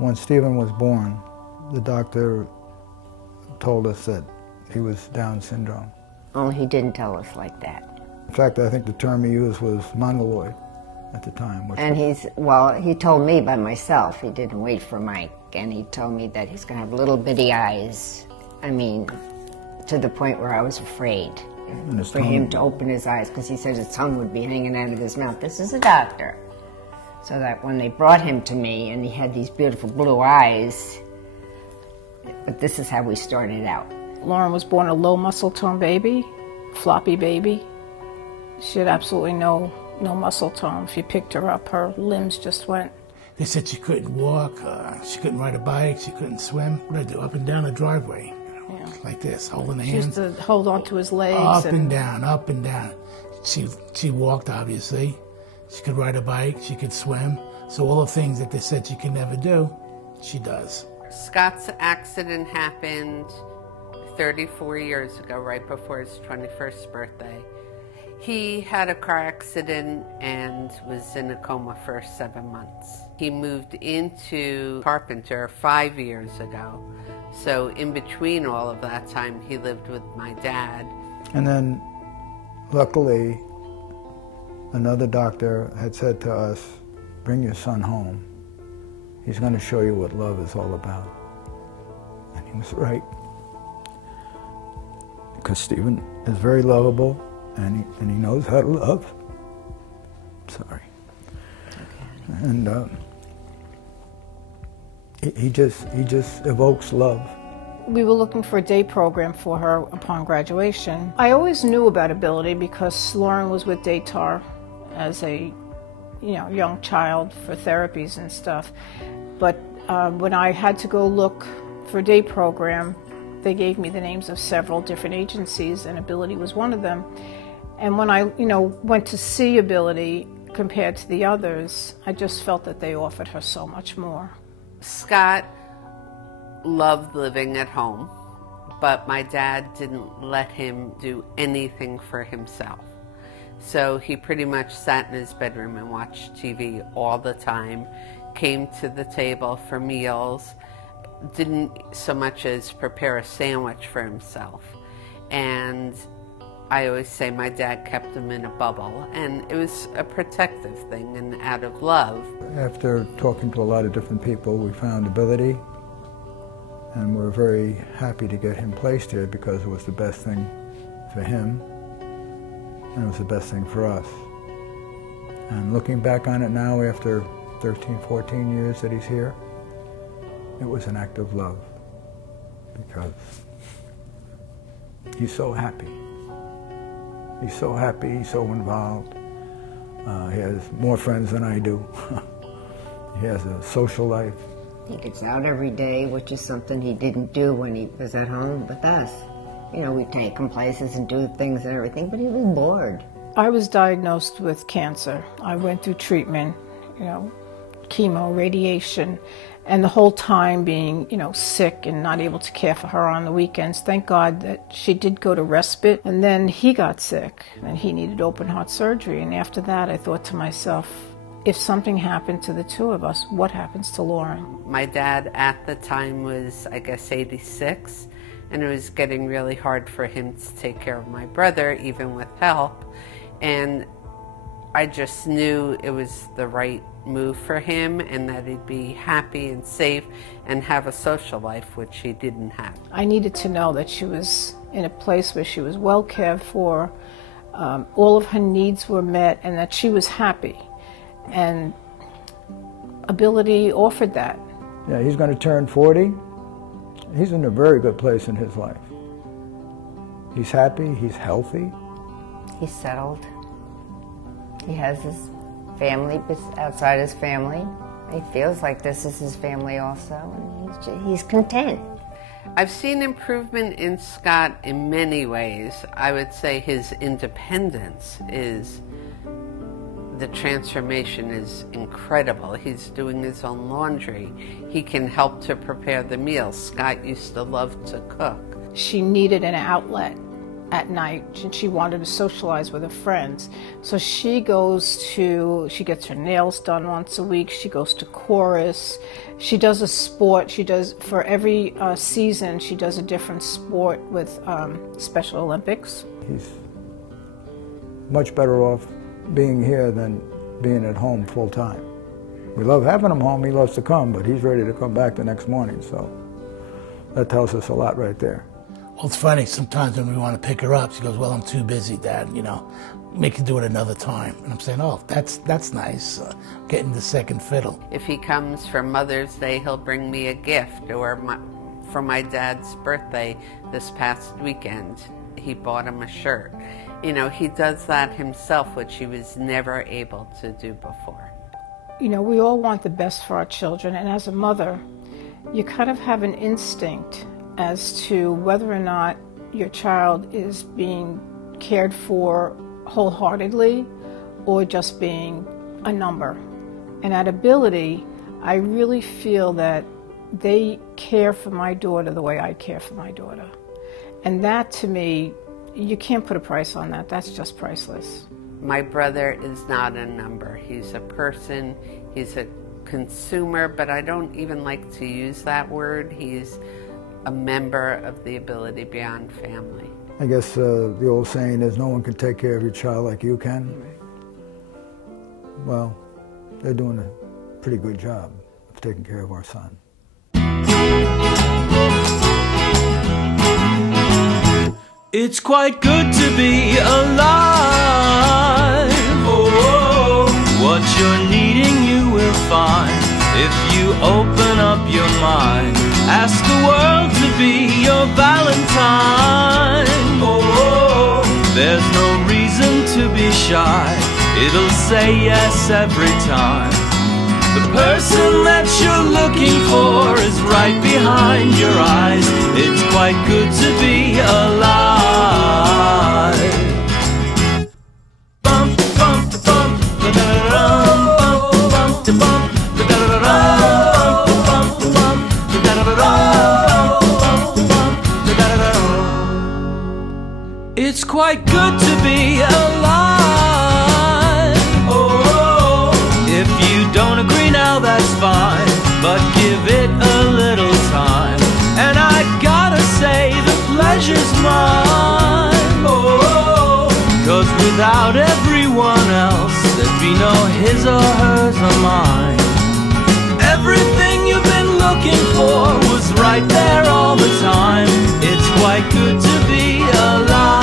When Stephen was born, the doctor told us that he was Down syndrome. Only he didn't tell us like that. In fact, I think the term he used was mongoloid at the time. And he told me by myself. He didn't wait for Mike. And he told me that he's going to have little bitty eyes. I mean, to the point where I was afraid for him to open his eyes, because he said his tongue would be hanging out of his mouth. This is a doctor. So that when they brought him to me and he had these beautiful blue eyes, but this is how we started out. Lauren was born a low muscle tone baby, floppy baby. She had absolutely no muscle tone. If you picked her up, her limbs just went. They said she couldn't walk, she couldn't ride a bike, she couldn't swim. What did I do? Up and down the driveway, like this, holding the hands. She used to hold on to his legs. Up and down, up and down. She walked, obviously. She could ride a bike, she could swim. So all the things that they said she could never do, she does. Scott's accident happened 34 years ago, right before his 21st birthday. He had a car accident and was in a coma for 7 months. He moved into Carpenter 5 years ago. So in between all of that time, he lived with my dad. And then, luckily, another doctor had said to us, bring your son home. He's going to show you what love is all about. And he was right. Because Stephen is very lovable. And he knows how to love. Sorry. Okay. And he just evokes love. We were looking for a day program for her upon graduation. I always knew about Ability because Lauren was with Daytar as a young child for therapies and stuff. But when I had to go look for a day program, they gave me the names of several different agencies, and Ability was one of them. And when I, went to see Ability compared to the others, I just felt that they offered her so much more. Scott loved living at home, but my dad didn't let him do anything for himself. So he pretty much sat in his bedroom and watched TV all the time, came to the table for meals, didn't so much as prepare a sandwich for himself. And I always say my dad kept him in a bubble, and it was a protective thing and out of love. After talking to a lot of different people, we found Ability, and we're very happy to get him placed here because it was the best thing for him, and it was the best thing for us. And looking back on it now, after 13, 14 years that he's here, it was an act of love because he's so happy. He's so happy, he's so involved. He has more friends than I do. He has a social life. He gets out every day, which is something he didn't do when he was at home with us. We take him places and do things and everything, but he was bored. I was diagnosed with cancer. I went through treatment, chemo, radiation, and the whole time being, sick and not able to care for her on the weekends. Thank God that she did go to respite, and then he got sick, and he needed open heart surgery. And after that, I thought to myself, if something happened to the two of us, what happens to Lauren? My dad at the time was, I guess, 86, and it was getting really hard for him to take care of my brother, even with help. And I just knew it was the right move for him and that he'd be happy and safe and have a social life, which he didn't have. I needed to know that she was in a place where she was well cared for, all of her needs were met, and that she was happy. And Ability offered that. Yeah, he's going to turn 40. He's in a very good place in his life. He's happy, he's healthy. He's settled. He has his family outside his family. He feels like this is his family also, and he's content. I've seen improvement in Scott in many ways. I would say his independence is, the transformation is incredible. He's doing his own laundry. He can help to prepare the meals. Scott used to love to cook. She needed an outlet, at night, and she wanted to socialize with her friends. So she gets her nails done once a week, she goes to chorus, she does a sport, for every season, she does a different sport with Special Olympics. He's much better off being here than being at home full time. We love having him home, he loves to come, but he's ready to come back the next morning, so that tells us a lot right there. Well, it's funny, sometimes when we want to pick her up, she goes, well, I'm too busy, Dad, you know, we can do it another time. And I'm saying, oh, that's nice, getting the second fiddle. If he comes for Mother's Day, he'll bring me a gift, or for my dad's birthday this past weekend, he bought him a shirt. You know, he does that himself, which he was never able to do before. You know, we all want the best for our children, and as a mother, you kind of have an instinct as to whether or not your child is being cared for wholeheartedly or just being a number. And at Ability, I really feel that they care for my daughter the way I care for my daughter. And that, to me, you can't put a price on that. That's just priceless. My brother is not a number. He's a person, he's a consumer, but I don't even like to use that word. He's a member of the Ability Beyond family. I guess the old saying is no one can take care of your child like you can. Well, they're doing a pretty good job of taking care of our son. It's quite good to be alive. Oh, what you're needing you will find if you open up your mind. Ask the world to be your Valentine. Oh, there's no reason to be shy. It'll say yes every time. The person that you're looking for is right behind your eyes. It's quite good to be alive. Bump, bump, bump, da-da-da-dum, bump, bump, bump, da-da-da-dum, bump, bump, da-da-da-dum, bump, da-da-da-dum. It's quite good to be alive. If you don't agree now, that's fine, but give it a little time. And I gotta say the pleasure's mine. Oh, 'cause without everyone else, there'd be no his or hers or mine. Everything you've been looking for was right there all the time. It's quite good to be alive.